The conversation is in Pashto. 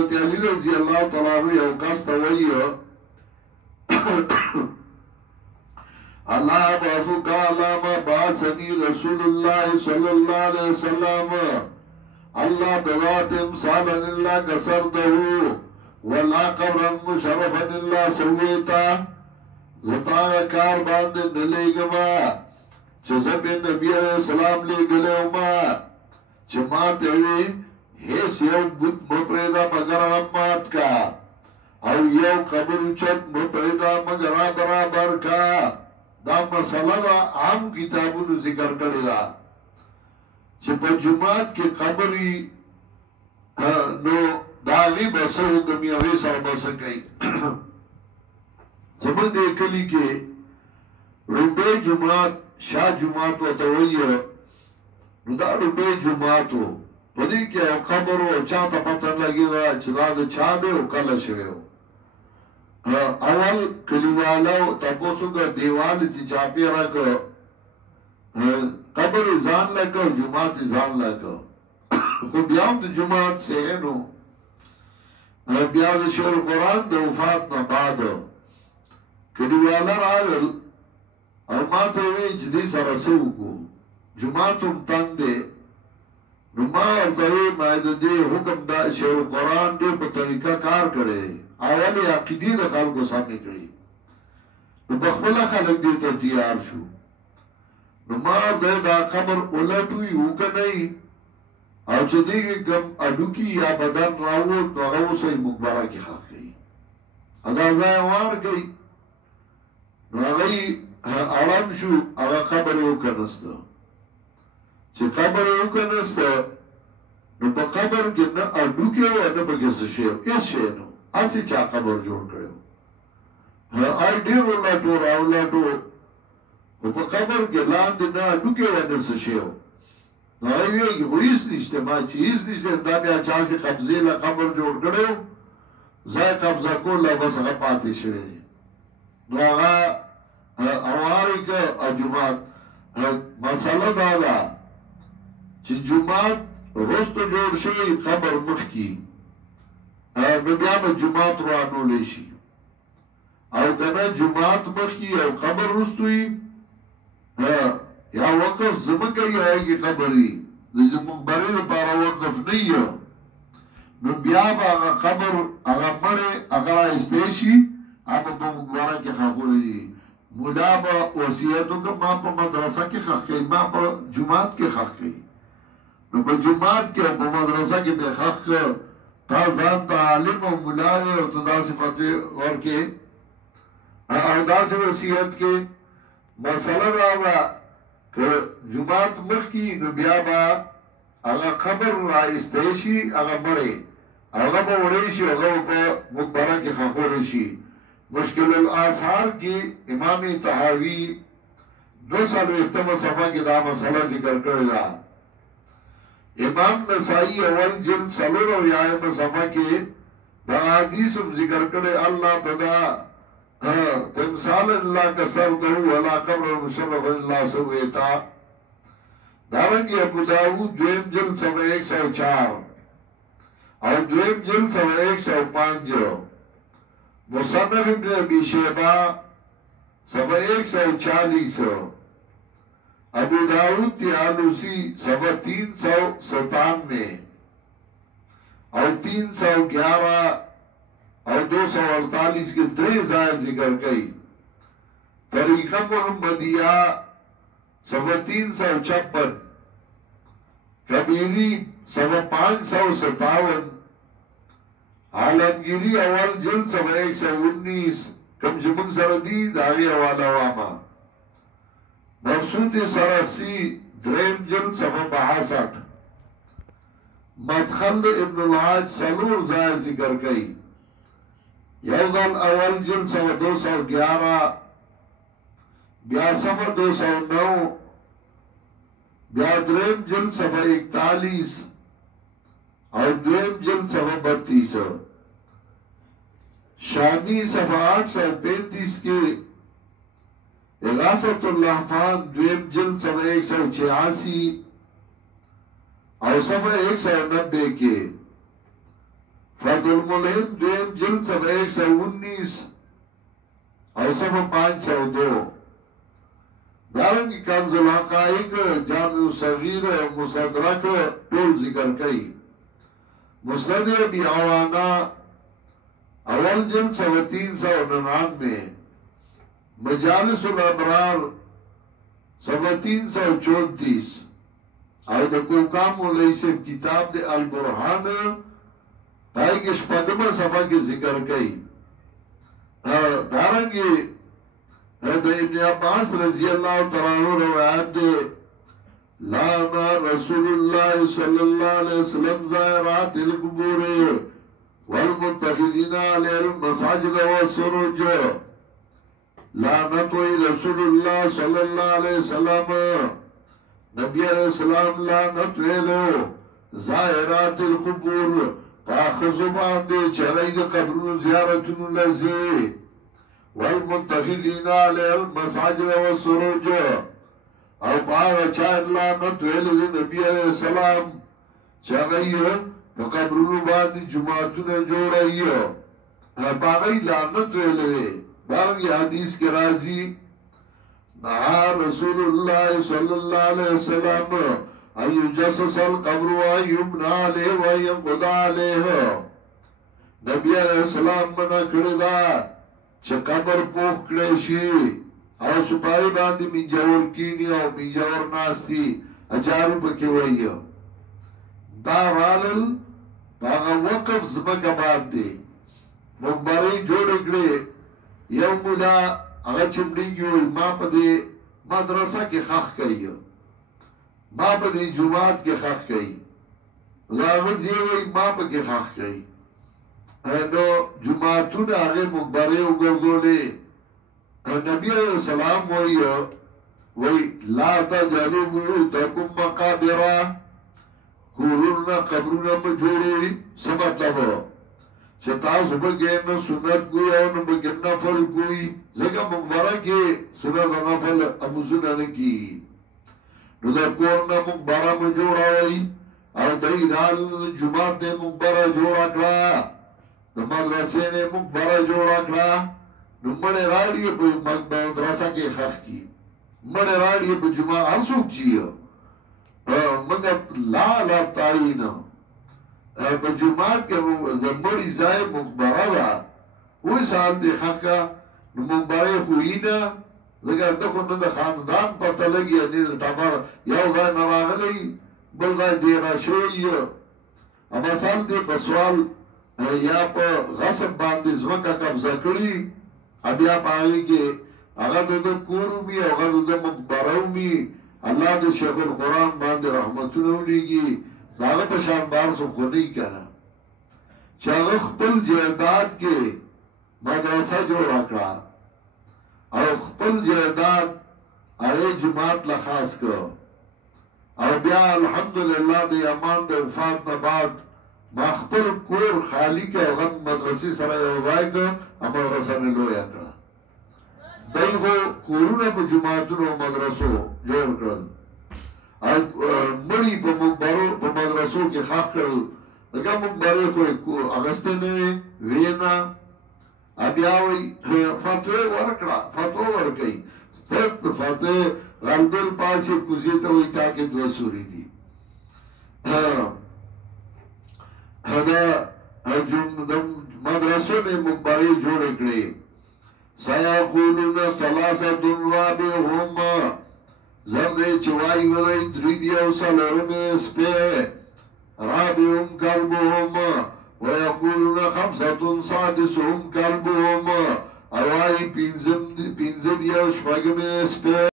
علی رضی اللہ تعالیٰ عنہ یو کس ته وایي الله بعثك على ما بعثني رسول الله صلى الله عليه وسلم الله بذات امثالا الا كسرته ولا قبرا مشرفا الا سويته زتا کار باندې نلېګما چې زبې نبی عليه السلام لېګلو ما چې ما ته وی هیڅ یو بت مپریدا مگر مات کا او یو قبر چت مپریدا مگر برابر کا دا مسله دا عام کتابونو ذکر کړی دا چې په جمعات کې قبري نو داغي بسو کوم یو سره بس کوي زمون دې کلی کې رومبه جمعات شاه جمعات او تویه نو دا رومبه جمعاتو په دې کې یو قبر او چاته پته لګي دا چې دا د چا دی او کله شوی اول کلیوالو تاسو ګر دیوال چې چاپی راکو قبر ځان لګو جمعات ځان لګو خو بیا د جمعات سه نو بیا د شور قرآن د وفات نه بعد کلیوالا راغل او ما ته وی چې دې سره سوکو جمعاتم تنگ دی نو ما ورته ما دې حکم دا شور قرآن دې په طریقه کار کړي اولی عقیدی دا خلقو سامنے کری نو بخبلا خلق دیتا تیار شو نو ما دا قبر اولٹوی اوکا نئی او چه دیگه کم اڈوکی یا بدن راوت نو اغاو سای مقبرہ کی خاک گئی ادازای وار گئی نو اغای آرام شو اغا قبر اوکا نستا چه قبر اوکا نستا نو پا قبر که نا اڈوکی و نا پا کس شیو اس شیو نو اسی چا قبر جوړ کړو آی ډیر ولاټو راولاټو او په قبر کې لاندې نه ډوکې ونه څه شیو نو یې وایي نشته ما چې هیڅ نشته دا بیا چا سي قبضه لا قبر جوړ کړو ځای قبضه کوله بس هغه پاتې شوی نو هغه اواري کې اجماعت مسله دا ده چې جمعات روستو جوړ شوی قبر مخ کی نو بیا به جمعات روانولی شي او کنه جمعات مخی او قبر رستوی یا وقف زمکه یا ایگی قبری دیجا مقبری دا پارا وقف نیو نو بیا با اگا قبر اگا مره اگر آئستیشی اگا پا مقبرہ کی خاکولی جی ملا با وسیعتو که ما پا مدرسہ کی خاک کئی ما پا جمعات کی خاک کئی نو پا جمعات کی پا مدرسہ کی بے خاک کئی تا ځان ته عالم او ملاوي او تدا صفات ورکه او داسې وصیت کې مسله راغله که جمعات مخ کی نو بیا با هغه قبر را استېشي هغه مړی هغه به وړي شي هغه په مقبره کې خاور شي مشکل الاثار کې امام طحاوی 200 صفحه کې دا مسله ذکر کړی ده امام نسائی اول جلد سلور و یائم صفحہ کے دا حدیثم ذکر کرے اللہ تدا تمثال اللہ کا سردہو ولا قبر مشرف اللہ سویتا دارنگی ابو داود دویم جلد صفحہ 104 اور دویم جلد صفحہ 105 مصنف ابن ابی شیبہ صفحہ 140 ابو داود تیالوسی صفحہ 397 اور 311 اور 248 کے درے زائد ذکر کئی طریقہ محمدیہ صفحہ 356 کبیری صفحہ 557 عالمگیری اول جلد صفحہ 119 کم جمن سردی داغی حوالہ واما مقصود سرسی دریم جلد صفحہ 62 مدخل ابن الحاج سلور زائد ذکر کئی یوزل اول جلد صفحہ 211 بیا صفحہ 209 بیا دریم جلد صفحہ 41 اور دریم جلد صفحہ 32 شامی صفحہ 835 کے اغاثت اللحفان دویم جلد صفحہ 186 اور صفحہ 190 کے فتح الملهم دویم جلد صفحہ 119 اور صفحہ 502 دارنگی کنز الحقائق جامع صغیر مصدرک طول ذکر کئی مسند ابی عوانا اول جلد صفحہ 399 مجالس الابرار صفحہ 334 او د کوکام مولوی سے کتاب دے البرحان پائی کے شپاگمہ صفحہ کی ذکر کئی دارنگی د ابن عباس رضی اللہ تعالیٰ روایت دے لانا رسول اللہ صلی اللہ علیہ وسلم زائرات القبور والمتخذین علیہ المساجد والسروج لعنتوی رسول اللہ صلی اللہ علیہ وسلم نبی علیہ السلام لعنت ویلو زائرات القبور پاخذو باندے چغید قبرون زیارتون لزی والمتخذین علیہ المساجد والسروج او پاگا چاہد لعنت ویلو نبی علیہ السلام چغید قبرون باندے جماعتون جوڑائی پاگای لعنت ویلو دارنگی حدیث کے راضی نہا رسول اللہ صلی اللہ علیہ وسلم ایو جسس القبر ویبنا علیہ ویبدا علیہ نبی علیہ السلام منا کردہ چه قبر پوخ کلیشی او سپائی باندی من جور کینی او من جور ناستی اجارو پکی وی دا رالل باغا وقف زمکا باندی مقبری جوڑ اکڑی یو مولا اگا چمڑیگی ہوئی ما پا دے مدرسہ کے خاک کئی ما پا دے جماعت کے خاک کئی لاغذ یہ ہوئی ما پا کے خاک کئی نو جماعتون آگے مقبرے اگردو لے نبی علیہ السلام وی لا تجلو بیوتکم مقابرہ کورنا قبرنا مجوڑی سمطلب چتاس بگین سنت کوئی او نبگین نفل کوئی زکا مقبرہ کی سنت نفل اموزن نکی نو در کورنا مقبرہ میں جوڑا ہوئی او دائی نال جماعت نے مقبرہ جوڑا کرا دا مدرسے نے مقبرہ جوڑا کرا نو مڑے راڑی پا مدرسہ کے خرخ کی مڑے راڑی پا جماعت ہر سوک چیئے مگر لا تائینا پا جماعت کے مڑی زائے مقبرہ دا وی سال دے خاکا نو مقبرہ خوئینا لگر دکھو نا دا خاندان پتا لگی نیز ٹابر یاو دائی نراغلی بل دائی دیرا شوئی اما سال دے پا سوال یا پا غصب باندے زمکا قبضہ کری اب یا پا آئی کہ اگر دا کورو می اگر دا مقبرہو می اللہ دے شیخ القرآن باندے رحمتونو لیگی داغا پشان بار سو کو نہیں کرا چاگا خپل جہداد کے مدرسہ جوڑا کرا اور خپل جہداد آئے جماعت لخاص کرو اور بیا الحمدللہ دے امان دے وفات نباد ما خپل کور خالی کے اغن مدرسی سرائی اوضائی کر مدرسہ میں لویا کرا دائی کو کورونا پا جماعتون و مدرسو جوڑ کرل مڑی پا مقبرو پا مدرسو کے خاک کرل لکا مقبرو کوئی اگستے نوے وینا ابیاوی فتوے ورکڑا فتوہ ورکئی سترت فتوے غلبل پاسی کزیتا ہوئی تاکہ دو سوری دی مدرسو نے مقبری جوڑ اکڑے سیاقولون ثلاثت رابعهم زرد چوائی ودائی دریدی او سالرم اسپے رابعهم کلبهم ویقولون خمسط سادسهم کلبهم اوائی پینزد یا شپاگم اسپے